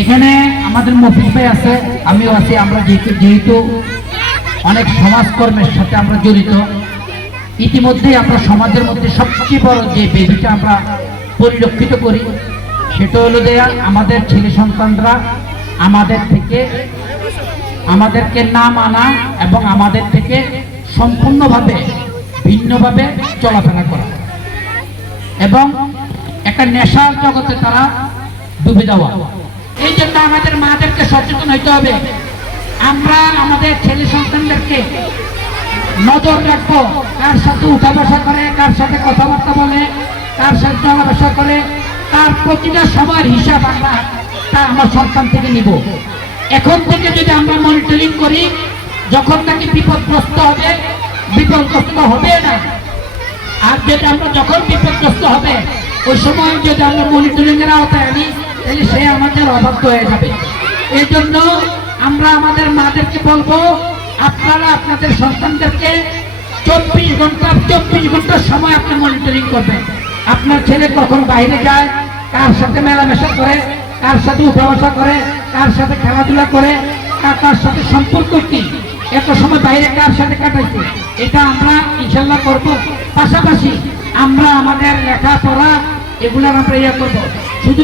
এখানে আমাদের মফিজ ভাই আছে, আমিও আছি। আমরা যেহেতু অনেক সমাজকর্মের সাথে আমরা জড়িত, ইতিমধ্যেই আমরা সমাজের মধ্যে সবচেয়ে বড় যে বেদিটা আমরা পরিলক্ষিত করি সেটা হলো যে আমাদের ছেলে সন্তানরা আমাদেরকে না মানা এবং আমাদের থেকে সম্পূর্ণভাবে ভিন্নভাবে চলাফেরা করা এবং একটা নেশার জগতে তারা ডুবে যাওয়া। এই জন্য আমাদের মাদেরকে সচেতন হইতে হবে। আমরা আমাদের ছেলে সন্তানদেরকে নজর রাখবো, কার সাথে উঠা বসা করে, কার সাথে কথাবার্তা বলে, কার সাথে চলাফেরা করে, তার প্রতিটা সময়ের হিসাব আমরা তা আমার সন্তান থেকে নিব। এখন থেকে যদি আমরা মনিটরিং করি, যখন তাকে বিপদগ্রস্ত হবে, বিপদগ্রস্ত হবে না। আর যদি আমরা যখন বিপদগ্রস্ত হবে ওই সময় যদি আমরা মনিটরিং এর আওতায় আনি, তাহলে সে আমাদের অবাধ্য হয়ে যাবে। এই জন্য আমরা আমাদের মাদেরকে বলবো, আপনারা আপনাদের সন্তানদেরকে 24 ঘন্টার সময় আপনি মনিটরিং করবেন। আপনার ছেলে কখন বাইরে যায়, কার সাথে মেলামেশা করে, কার সাথে উঠা বসা করে, কার সাথে খেলাধুলা করে, কার সাথে সম্পর্ক কি, এত সময় বাইরে কার সাথে কাটাইছে, এটা আমরা ইনশাল্লাহ করব। পাশাপাশি আমরা আমাদের লেখাপড়া এগুলো আমরা করবো। শুধু